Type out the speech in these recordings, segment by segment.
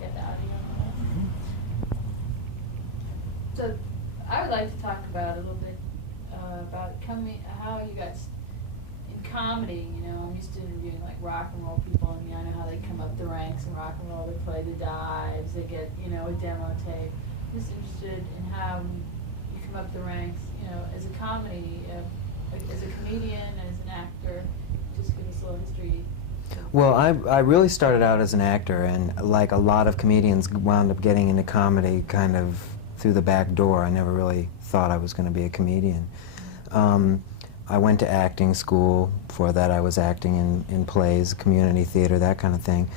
get the audio on. So I would like to talk about a little bit about how you got in comedy. You know, I'm used to interviewing like rock and roll people, and I know how they come up the ranks in rock and roll. They play the dives, they get a demo tape. I'm just interested in how you come up the ranks. As a comedy, as a comedian, as an actor. Just give us a little history. Well, I really started out as an actor, and like a lot of comedians wound up getting into comedy kind of through the back door. I never really thought I was going to be a comedian. I went to acting school. Before that I was acting in plays, community theater, that kind of thing.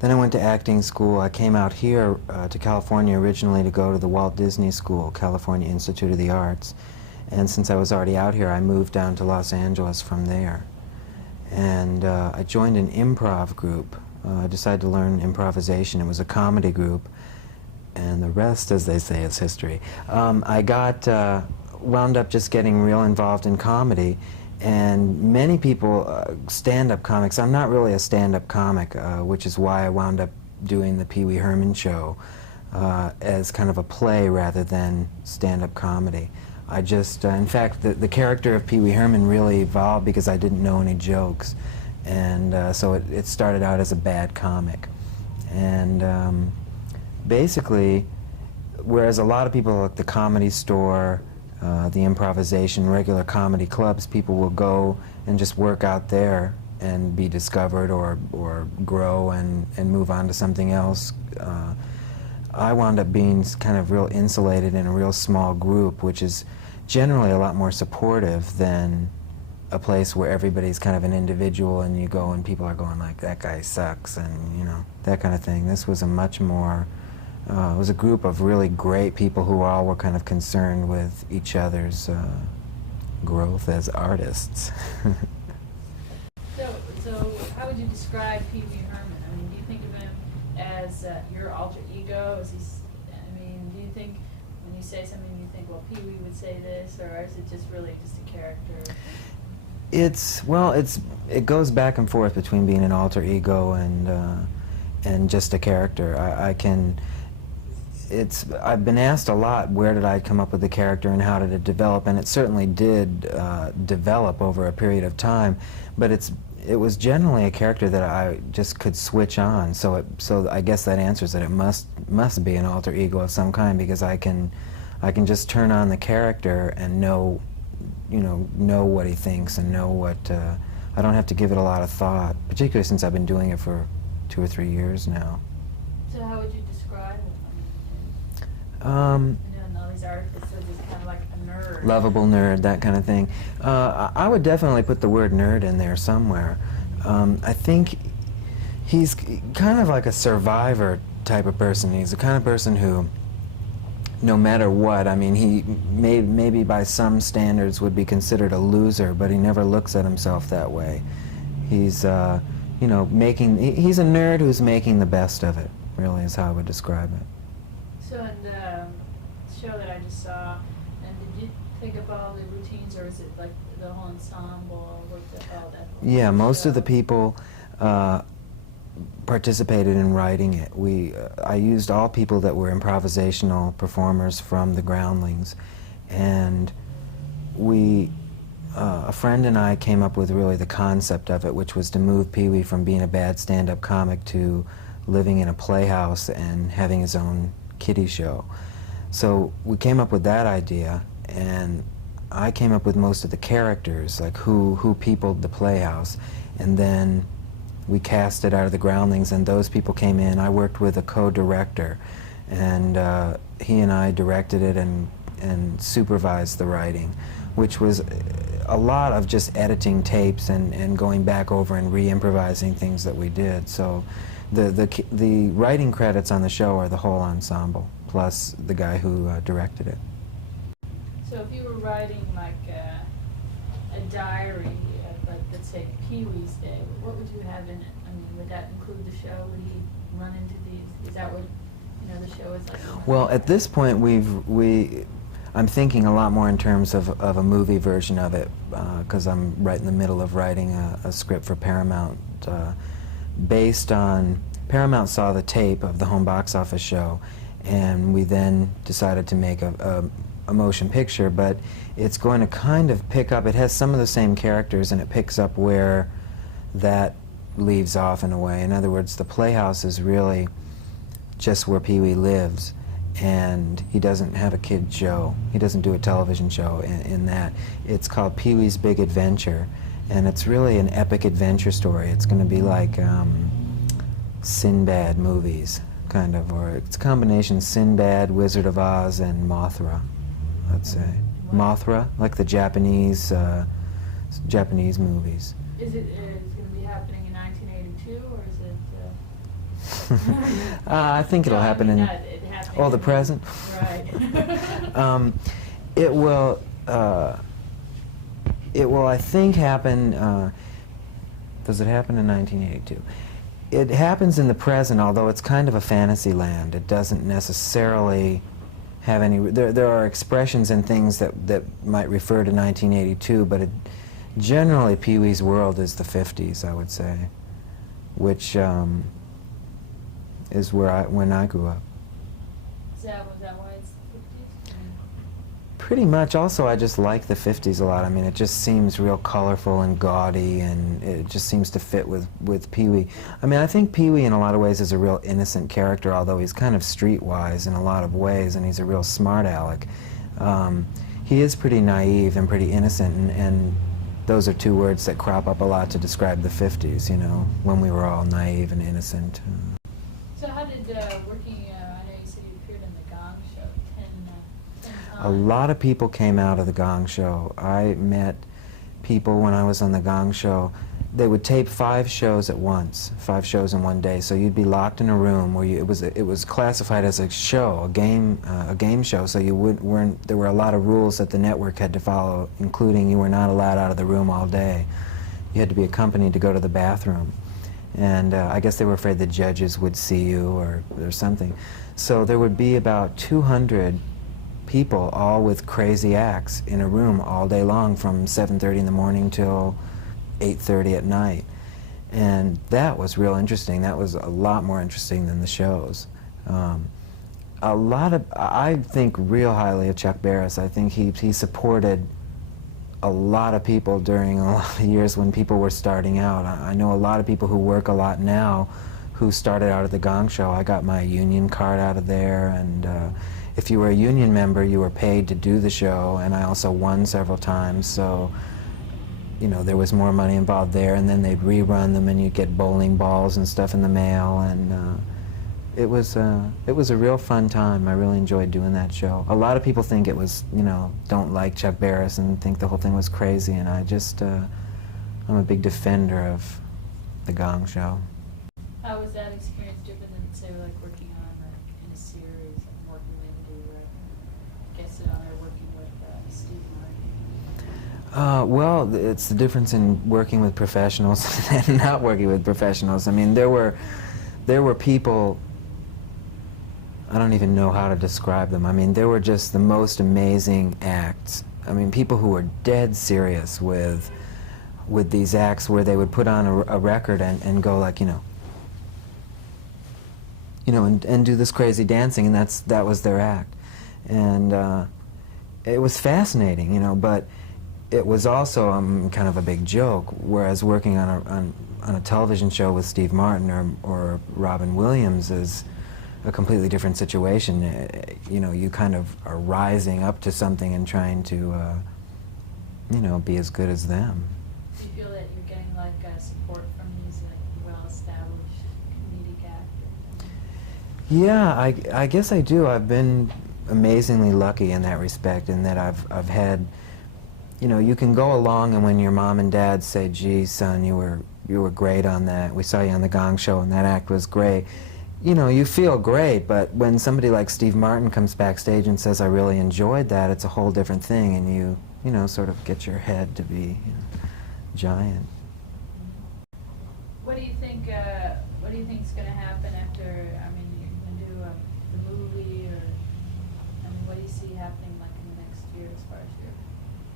Then I went to acting school. I came out here to California originally to go to the Walt Disney School, California Institute of the Arts. And since I was already out here, I moved down to Los Angeles from there. And I joined an improv group. I decided to learn improvisation. It was a comedy group. And the rest, as they say, is history. I wound up just getting real involved in comedy. And many people, stand-up comics, I'm not really a stand-up comic, which is why I wound up doing the Pee-wee Herman show as kind of a play rather than stand-up comedy. I just, in fact, the character of Pee-wee Herman really evolved because I didn't know any jokes. And so it started out as a bad comic. And basically, whereas a lot of people at the Comedy Store, the improvisation, regular comedy clubs, people will go and just work out there and be discovered or grow and move on to something else. I wound up being kind of real insulated in a real small group, which is generally a lot more supportive than a place where everybody's kind of an individual and you go and people are going like, that guy sucks, and that kind of thing. This was a much more, it was a group of really great people who all were kind of concerned with each other's growth as artists. So how would you describe Pee-wee Herman? I mean, do you think of him as your alter ego? Do you think when you say something you think, well, Pee-wee would say this, or is it just really just a character? It goes back and forth between being an alter ego and just a character. I've been asked a lot, where did I come up with the character and how did it develop, and it certainly did develop over a period of time, but it was generally a character that I just could switch on, so I guess that answers it. It must be an alter ego of some kind, because I can just turn on the character and know what he thinks and know what, I don't have to give it a lot of thought, particularly since I've been doing it for 2 or 3 years now. So how would you describe it? All these artists are just kind of like a nerd. Lovable nerd, that kind of thing. I would definitely put the word nerd in there somewhere. I think he's kind of like a survivor type of person. He's the kind of person who, no matter what, I mean, he maybe by some standards would be considered a loser, but he never looks at himself that way. He's, he's a nerd who's making the best of it, really is how I would describe it. So in the show that I just saw, and did you pick up all the routines, or is it like the whole ensemble worked up all that? Yeah, most of the people participated in writing it. I used all people that were improvisational performers from the Groundlings, and a friend and I came up with really the concept of it, which was to move Pee-wee from being a bad stand-up comic to living in a playhouse and having his own kiddie show. So we came up with that idea, and I came up with most of the characters, like who peopled the playhouse, and then we cast it out of the Groundlings, and those people came in. I worked with a co-director, and he and I directed it and supervised the writing, which was a lot of just editing tapes and going back over and re-improvising things that we did. So the writing credits on the show are the whole ensemble, plus the guy who directed it. So if you were writing like a diary, like let's say Pee-wee's Day, what would you have in it? I mean, would that include the show? Would he run into these? Is that what the show is like? Well, at this point, I'm thinking a lot more in terms of a movie version of it, because I'm right in the middle of writing a script for Paramount based on Paramount saw the tape of the home box office show, and we then decided to make a motion picture, but it's going to kind of pick up, it has some of the same characters, and it picks up where that leaves off in a way. In other words, the Playhouse is really just where Pee-wee lives, and he doesn't have a kid show. He doesn't do a television show in that. It's called Pee-wee's Big Adventure, and it's really an epic adventure story. It's going to be like Sinbad movies, kind of, or it's a combination Sinbad, Wizard of Oz, and Mothra, I'd say. Mothra, like the Japanese movies. Is it going to be happening in 1982, or is it? I think it'll happen in. Oh, the present. Right. It will. It will, I think, happen. Does it happen in 1982? It happens in the present, although it's kind of a fantasy land. It doesn't necessarily have any. There are expressions and things that might refer to 1982, but generally Pee-wee's world is the 50s, I would say, which is when I grew up. Was that why it's the 50s? Pretty much. Also, I just like the 50s a lot. I mean, it just seems real colorful and gaudy, and it just seems to fit with Pee-wee. I mean, I think Pee-wee in a lot of ways is a real innocent character, although he's kind of streetwise in a lot of ways, and he's a real smart aleck. He is pretty naive and pretty innocent, and those are two words that crop up a lot to describe the 50s, you know, when we were all naive and innocent. So how did working, I know you said you appeared in the Gong Show 10 times. A lot of people came out of the Gong Show. I met people when I was on the Gong Show. They would tape 5 shows at once, 5 shows in one day. So you'd be locked in a room where it was classified as a show, a game show. So there were a lot of rules that the network had to follow, including you were not allowed out of the room all day. You had to be accompanied to go to the bathroom. And I guess they were afraid the judges would see you or something. So there would be about 200 people, all with crazy acts, in a room all day long from 7:30 in the morning till 8:30 at night. And that was real interesting. That was a lot more interesting than the shows. I think real highly of Chuck Barris. I think he supported a lot of people during a lot of years when people were starting out. I know a lot of people who work a lot now who started out at the Gong Show. I got my union card out of there, and if you were a union member, you were paid to do the show, and I also won several times, so you know, there was more money involved there, and then they'd rerun them, and you'd get bowling balls and stuff in the mail, and it was a real fun time. I really enjoyed doing that show. A lot of people think it was, you know, don't like Chuck Barris and think the whole thing was crazy, and I just, I'm a big defender of the Gong Show. How was that experience different than, say, like working on, like, in a series, and working with, guested on or working with Steve Martin? Well, it's the difference in working with professionals and not working with professionals. I mean, there were people, I don't even know how to describe them. I mean, there were just the most amazing acts. I mean, people who were dead serious with these acts where they would put on a record and go like, you know, and do this crazy dancing, and that was their act. And it was fascinating, you know, but it was also kind of a big joke, whereas working on a television show with Steve Martin or Robin Williams is a completely different situation. You know, you kind of are rising up to something and trying to, you know, be as good as them. Do you feel that you're getting like support from these like well-established comedic actors? Yeah, I guess I do. I've been amazingly lucky in that respect, in that I've had, you know, you can go along, and when your mom and dad say, "Gee, son, you were great on that. We saw you on the Gong Show, and that act was great." You know, you feel great, but when somebody like Steve Martin comes backstage and says, "I really enjoyed that," it's a whole different thing, and you know, sort of get your head to be, you know, giant. What do you think? What do you think is going to happen after? I mean, you're going to do the movie, or I mean, what do you see happening like in the next year as far as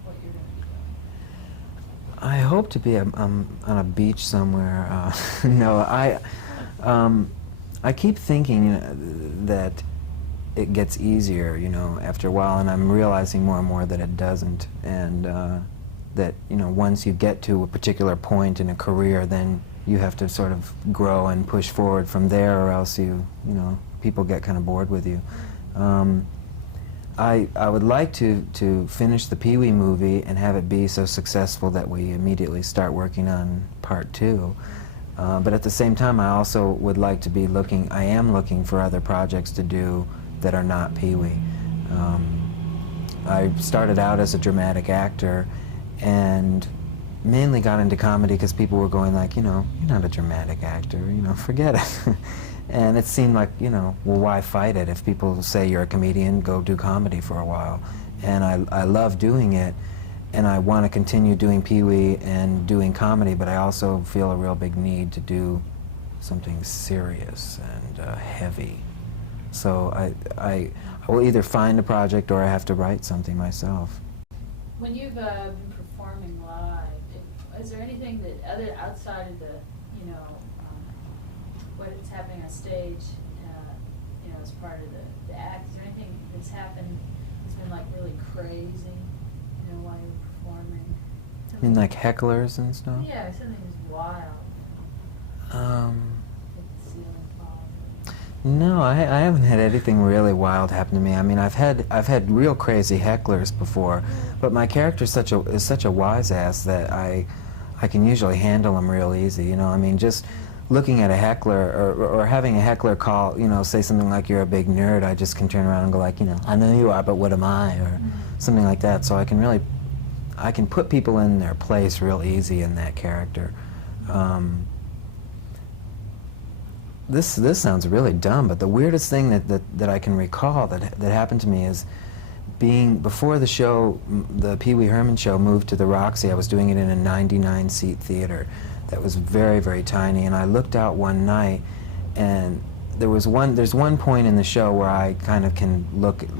what you're going to be doing? I hope to be on a beach somewhere. No, I keep thinking, that it gets easier, after a while, and I'm realizing more and more that it doesn't, and that, once you get to a particular point in a career, then you have to sort of grow and push forward from there, or else people get kind of bored with you. I would like to finish the Pee-wee movie and have it be so successful that we immediately start working on part 2. But at the same time, I also would like to be I am looking for other projects to do that are not Pee-wee. I started out as a dramatic actor and mainly got into comedy because people were going like, you're not a dramatic actor, forget it. And it seemed like, well, why fight it? If people say you're a comedian, go do comedy for a while. And I love doing it, and I want to continue doing Pee-wee and doing comedy, but I also feel a real big need to do something serious and heavy. So I will either find a project or I have to write something myself. When you've been performing live, is there anything that outside of the, what's happening on stage, as part of the act, is there anything that's happened that's been like really crazy, while you're performing? You mean like hecklers and stuff? Yeah, something that's wild. Like the ceiling falling. No, I haven't had anything really wild happen to me. I mean, I've had real crazy hecklers before, but my character is such a wise ass that I can usually handle them real easy. I mean, just looking at a heckler or having a heckler call, say something like, "You're a big nerd," I just can turn around and go like, "I know you are, but what am I?" or something like that. So I can put people in their place real easy in that character. This sounds really dumb, but the weirdest thing that I can recall that happened to me is before the show, the Pee-wee Herman show moved to the Roxy. I was doing it in a 99-seat theater that was very, very tiny, and I looked out one night, and there's one point in the show where I kind of can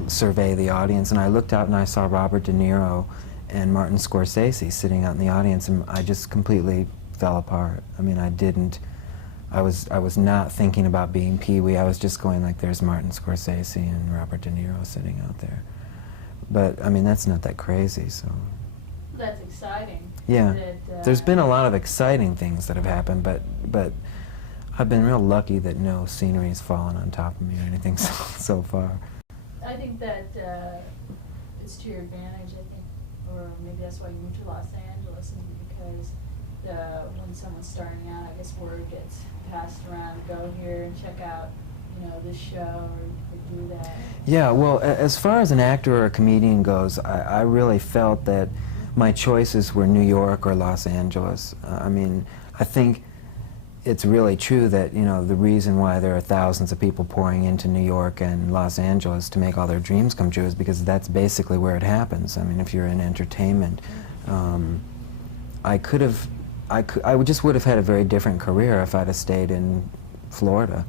survey the audience, and I looked out and I saw Robert De Niro and Martin Scorsese sitting out in the audience, and I just completely fell apart. I mean, I was not thinking about being Pee-wee. I was just going like, there's Martin Scorsese and Robert De Niro sitting out there. But I mean, that's not that crazy, so. That's exciting. Yeah, there's been a lot of exciting things that have happened, but I've been real lucky that no scenery's fallen on top of me or anything so far. I think that it's to your advantage, I think, or maybe that's why you moved to Los Angeles, because when someone's starting out, I guess word gets passed around, go here and check out, this show or do that. Yeah, well, as far as an actor or a comedian goes, I really felt that my choices were New York or Los Angeles. I mean, I think it's really true that, the reason why there are thousands of people pouring into New York and Los Angeles to make all their dreams come true is because that's basically where it happens. I mean, if you're in entertainment, I just would have had a very different career if I'd have stayed in Florida.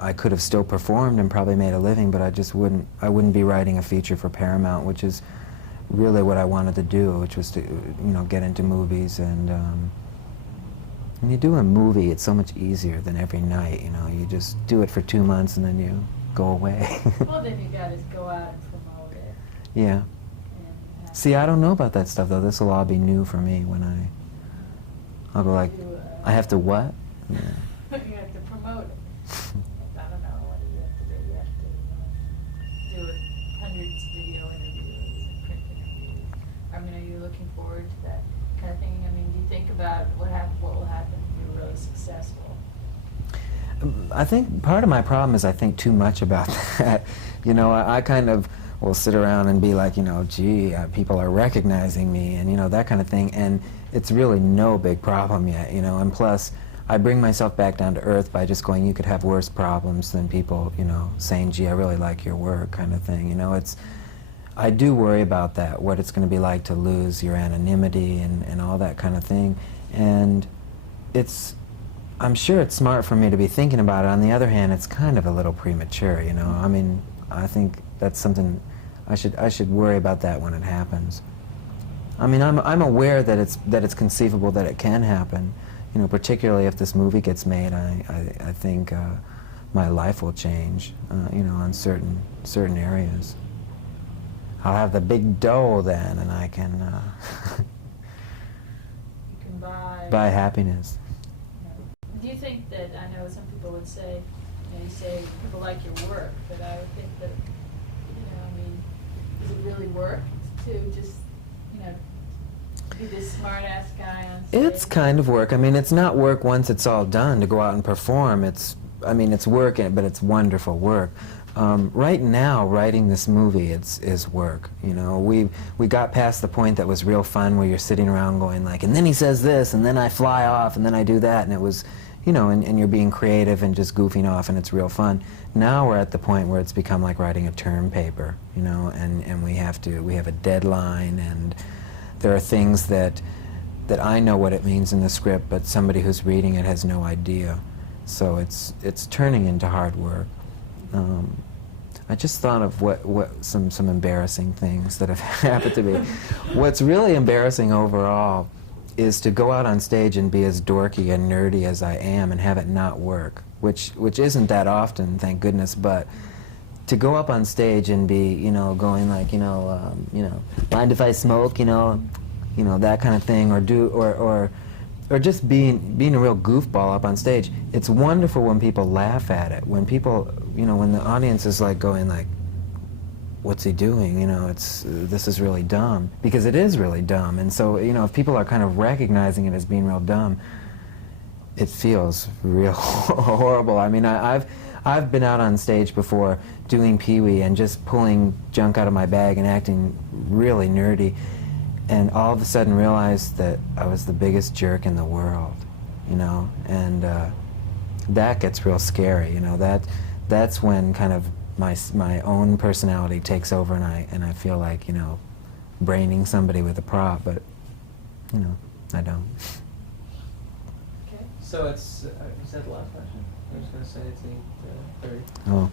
I could have still performed and probably made a living, but I wouldn't be writing a feature for Paramount, which is really what I wanted to do, which was to, get into movies. And when you do a movie, it's so much easier than every night, you just do it for 2 months and then you go away. Well, then you gotta go out and promote it. Yeah. See, I don't know about that stuff, though. This will all be new for me when I'll go like, I have to what? Yeah. You have to promote it. I don't know, what do you have to do? You have to do hundreds of video interviews and print interviews. I mean, are you looking forward to that kind of thing? I mean, do you think about what will happen if you're really successful? I think part of my problem is I think too much about that. I kind of will sit around and be like, gee, people are recognizing me and, that kind of thing. And it's really no big problem yet, and plus, I bring myself back down to earth by just going, you could have worse problems than people, saying, gee, I really like your work, kind of thing. I do worry about that, what it's going to be like to lose your anonymity and all that kind of thing. And I'm sure it's smart for me to be thinking about it. On the other hand, it's kind of a little premature, I mean, I think that's something, I should worry about that when it happens. I mean, I'm aware that it's conceivable that it can happen, you know, particularly if this movie gets made, I think my life will change, you know, on certain areas. I'll have the big dough then, and I can You can buy happiness. Do you think that, I know some people would say, you know, you say people like your work, but I would think that, you know, I mean, does it really work to just, you know, be this smart-ass guy on stage? It's kind of work. I mean, it's not work once it's all done to go out and perform. I mean, it's work, but it's wonderful work. Right now, writing this movie is work. You know, we got past the point that was real fun, where you're sitting around going like, and then he says this, and then I fly off, and then I do that, and it was, you know, and you're being creative and just goofing off, and it's real fun. Now we're at the point where it's become like writing a term paper, you know, and we have a deadline, and there are things that I know what it means in the script, but somebody who's reading it has no idea. So it's turning into hard work. I just thought of some embarrassing things that have happened to me. What's really embarrassing overall is to go out on stage and be as dorky and nerdy as I am and have it not work, which isn't that often, thank goodness, but to go up on stage and be, you know, going like, you know, mind if I smoke, you know, that kind of thing, or just being a real goofball up on stage. It's wonderful when people laugh at it. When people, you know, when the audience is like going like, what's he doing? You know, this is really dumb, because it is really dumb. And so, you know, if people are kind of recognizing it as being real dumb, it feels real horrible. I mean, I've been out on stage before doing Pee-wee and just pulling junk out of my bag and acting really nerdy, and all of a sudden realized that I was the biggest jerk in the world, you know, and that gets real scary, you know. That's when kind of my own personality takes over, and I feel like, you know, braining somebody with a prop, but, you know, I don't. So it's, is that the last question? I was going to say it's 8:30. Oh.